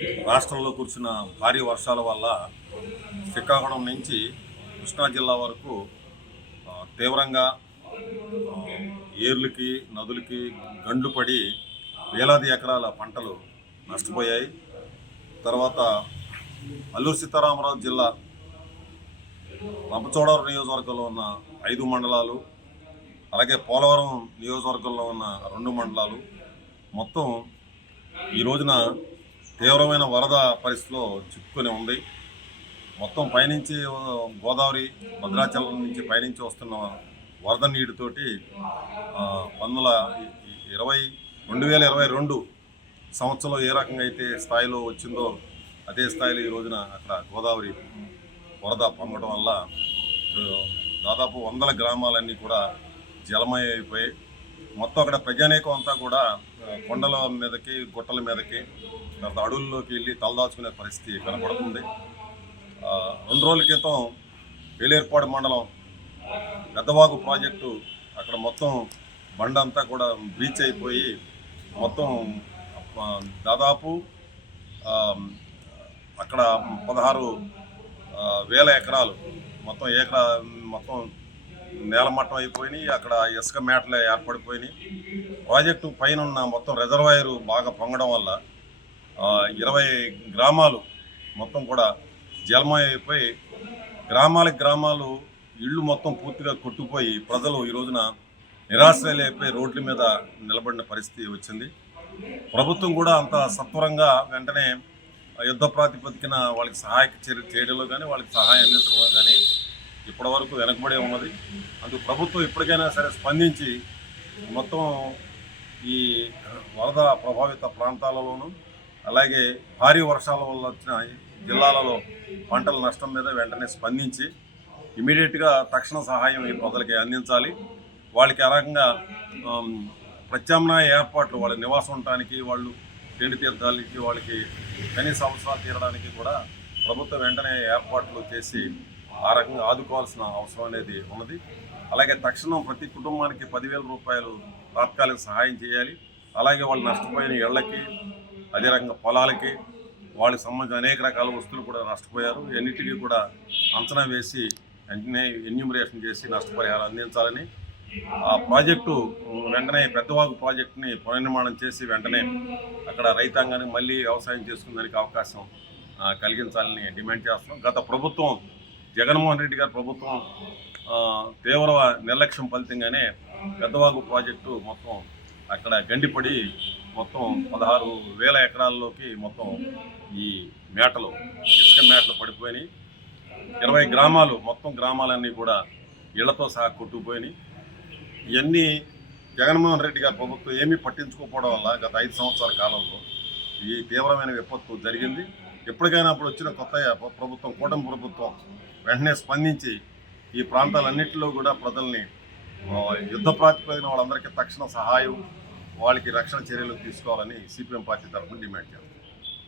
రాష్ట్రంలో కురిసిన భారీ వర్షాల వల్ల శ్రీకాకుళం నుంచి కృష్ణా జిల్లా వరకు తీవ్రంగా ఏర్లకి నదులకి గండు పడి వేలాది ఎకరాల పంటలు నష్టపోయాయి. తర్వాత అల్లూరు సీతారామరాజు జిల్లా రంపచోడవరం నియోజకవర్గంలో ఉన్న ఐదు మండలాలు అలాగే పోలవరం నియోజకవర్గంలో ఉన్న రెండు మండలాలు. మొత్తం ఈ రోజున తీవ్రమైన వరద పరిస్థితిలో చిక్కుకొని ఉంది. మొత్తం పైనుంచి గోదావరి భద్రాచలం నుంచి పైనుంచి వస్తున్న వరద నీటితోటి పంతొమ్మిది వందల ఇరవై రెండు వేల ఇరవై రెండు సంవత్సరంలో ఏ రకంగా అయితే స్థాయిలో వచ్చిందో అదే స్థాయిలో ఈ రోజున అక్కడ గోదావరి వరద పొంగడం వల్ల దాదాపు వందల గ్రామాలన్నీ కూడా జలమయ అయిపోయి మొత్తం అక్కడ ప్రజానీకం అంతా కూడా కొండల మీదకి గుట్టల మీదకి తర్వాత అడవుల్లోకి వెళ్ళి తలదాచుకునే పరిస్థితి కనపడుతుంది రెండు రోజుల క్రితం వేలేర్పాడు మండలం పెద్దవాగు ప్రాజెక్టు అక్కడ మొత్తం బండ అంతా కూడా బ్రీచ్ అయిపోయి మొత్తం దాదాపు అక్కడ పదహారు వేల ఎకరాలు మొత్తం ఏకరా మొత్తం నేలమట్టం అయిపోయినాయి అక్కడ ఇసుక మేటలు ఏర్పడిపోయినాయి. ప్రాజెక్టు పైన ఉన్న మొత్తం రిజర్వాయరు బాగా పొంగడం వల్ల ఇరవై గ్రామాలు మొత్తం కూడా జలమయం అయిపోయి గ్రామాలకు గ్రామాలు ఇళ్ళు మొత్తం పూర్తిగా కొట్టుకుపోయి ప్రజలు ఈ రోజున నిరాశ్రయులైపోయి రోడ్ల మీద నిలబడిన పరిస్థితి వచ్చింది. ప్రభుత్వం కూడా అంత సత్వరంగా వెంటనే యుద్ధ ప్రాతిపదికన వాళ్ళకి సహాయక చర్య చేయడంలో కానీ వాళ్ళకి సహాయం అందించడంలో కానీ ఇప్పటివరకు వెనకబడే ఉన్నది. అందుకు ప్రభుత్వం ఇప్పటికైనా సరే స్పందించి మొత్తం ఈ వరద ప్రభావిత ప్రాంతాలలోనూ అలాగే భారీ వర్షాల వల్ల వచ్చిన జిల్లాలలో పంటల నష్టం మీద వెంటనే స్పందించి ఇమీడియట్గా తక్షణ సహాయం ఈ ప్రజలకి అందించాలి. వాళ్ళకి ఆ రకంగా ప్రత్యామ్నాయ ఏర్పాట్లు వాళ్ళ నివాసం ఉండటానికి వాళ్ళు తిండి తీర్థాలకి వాళ్ళకి కనీస అవసరాలు తీరడానికి కూడా ప్రభుత్వం వెంటనే ఏర్పాట్లు చేసి ఆ రకంగా ఆదుకోవాల్సిన అవసరం అనేది ఉన్నది. అలాగే తక్షణం ప్రతి కుటుంబానికి పదివేల రూపాయలు తాత్కాలిక సహాయం చేయాలి. అలాగే వాళ్ళు నష్టపోయిన ఇళ్ళకి అదే రకంగా పొలాలకి వాళ్ళకి సంబంధించిన అనేక రకాల వస్తువులు కూడా నష్టపోయారు. ఎన్నిటికీ కూడా అంచనా వేసి వెంటనే ఎన్యూమరేషన్ చేసి నష్టపరిహారం అందించాలని ఆ ప్రాజెక్టు వెంటనే పెద్దవాగు ప్రాజెక్టుని పునర్నిర్మాణం చేసి వెంటనే అక్కడ రైతాంగానికి మళ్ళీ వ్యవసాయం చేసుకునేందుకు అవకాశం కలిగించాలని డిమాండ్ చేస్తున్నాం. గత ప్రభుత్వం జగన్మోహన్ రెడ్డి గారి ప్రభుత్వం తీవ్ర నిర్లక్ష్యం ఫలితంగానే పెద్దవాగు ప్రాజెక్టు మొత్తం అక్కడ గండిపడి మొత్తం పదహారు వేల ఎకరాల్లోకి మొత్తం ఈ మేటలు ఇసుక మేటలు పడిపోయినాయి. ఇరవై గ్రామాలు మొత్తం గ్రామాలన్నీ కూడా ఇళ్ళతో సహా కొట్టుకుపోయినాయి. ఇవన్నీ జగన్మోహన్ రెడ్డి గారి ప్రభుత్వం ఏమీ పట్టించుకోకపోవడం వల్ల గత ఐదు సంవత్సరాల కాలంలో ఈ తీవ్రమైన విపత్తు జరిగింది. ఎప్పటికైనా అప్పుడు వచ్చిన కొత్త ప్రభుత్వం కూటమి ప్రభుత్వం వెంటనే స్పందించి ఈ ప్రాంతాలన్నింటిలో కూడా ప్రజల్ని యుద్ధ ప్రాతిపదికన వాళ్ళందరికీ తక్షణ సహాయం వాళ్ళకి రక్షణ చర్యలు తీసుకోవాలని సిపిఎం పార్టీ తరఫున డిమాండ్ చేస్తుంది